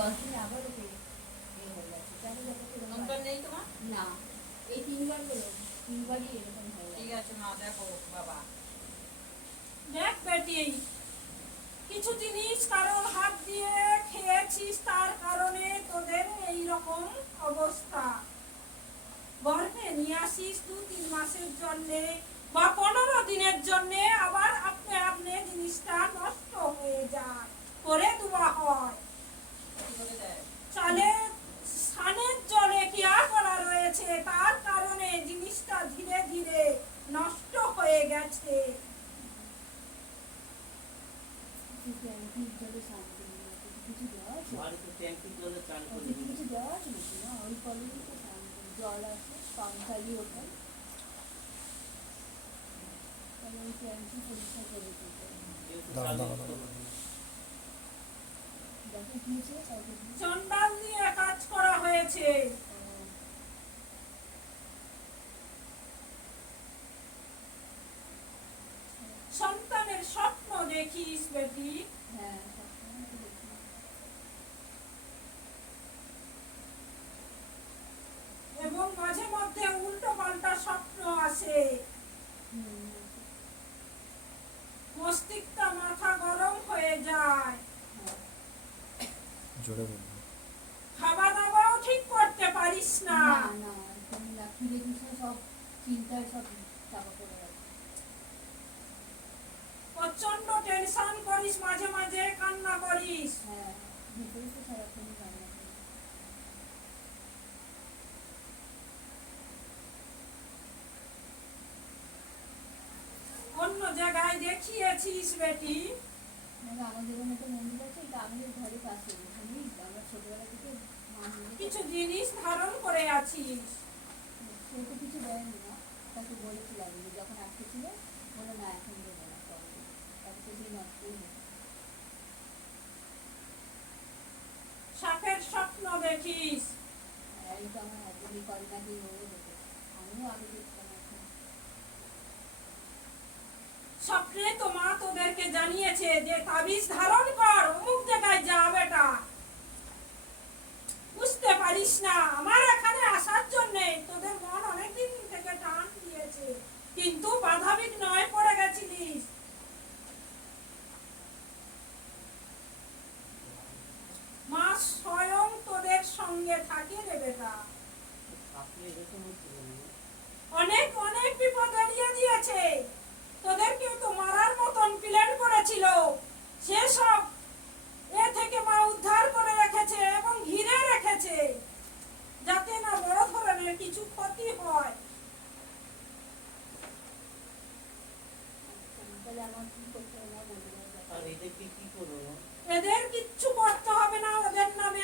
দশ দিন আবার ওকে এ যাচ্ছে কেন যাতে এরকম নম্বর? নেই তোমার? না এই তিনবার তিনবারই এরকম হয়ে ঠিক আছে মা দেখো বাবা। দেখ বেটি কিছু জিনিস কারোর হাত দিয়ে খেয়েছিস তার কারণে তোদের এই রকম অবস্থা। গর্ভে নিয়ে আসিস দু তিন মাসের জন্যে বা পনেরো দিনের জন্যে আবার আপনি আপনি জিনিসটা নষ্ট হয়ে যায় করে দেওয়া হয় কি করে দেয় চালে সানের জলে কিয়া করা রয়েছে তার কারণে জিনিসটা ধীরে ধীরে নষ্ট হয়ে গেছে কিছু ট্যাঙ্কির জলে স্নান করি না কিছু কিছু দেওয়া আছে বাড়িতে ট্যাঙ্কির জলে চান ওই করে কিছু কিছু দেওয়া আছে নাকি না ওই কলেজে তো স্নান করি জল আছে পাংখালি ওঠে তাহলে ওই ট্যাঙ্কি পরিষ্কার করে দিতে হবে। যেহেতু দাঁড়া, চালু দাঁড়া, করতে দাঁড়া। দিয়ে চন্ডাল দিয়ে কাজ করা হয়েছে সন্তানের স্বপ্ন দেখিস হ্যাঁ দেখি। এবং মাঝে মধ্যে উল্টো পাল্টা স্বপ্ন আসে। মস্তিষ্কটা মাথা গরম হয়ে যায়। জোরে খাওয়া দাওয়াও ঠিক করতে পারিস না। না না একদমই না। ফিরে সব চিন্তায় সব চাপা পড়ে গেছে। টেনশন করিস মাঝে মাঝে কান্না করিস। হ্যাঁ অন্য জায়গায় দেখিয়েছিস বেটি। মানে আমাদের ওখানে মন্দির আছে এটা আমাদের ঘরের পাশে ওখানেই আমরা ছোটবেলা থেকে কিছু জিনিস ধারণ করে আছিস। সে তো কিছু দেয়নি না তাকে বলেছিলাম যে যখন ছিল বলে না এখন স্বপ্নে তো মা তোদেরকে জানিয়েছে যে তাবিজ ধারণ কর, অমুক জায়গায় যা বেটা। বুঝতে পারিস না, আমার এখানে আসার জন্য তোদের মন অনেকদিন থেকে টান দিয়েছে। কিন্তু বাধা বিঘ্নয় পড়ে গেছিলিস মা স্বয়ং তোদের সঙ্গে থাকে রে বেটা আপনি এরকম হচ্ছে কেন? অনেক অনেক বিপদ এড়িয়ে দিয়েছে। তোদেরকেও তো মারার মতন প্ল্যান করেছিল। সেসব এ থেকে মা উদ্ধার করে রেখেছে এবং ঘিরে রেখেছে যাতে না বড় ধরনের কিছু ক্ষতি হয়। এদের কিচ্ছু করতে হবে না ওদের নামে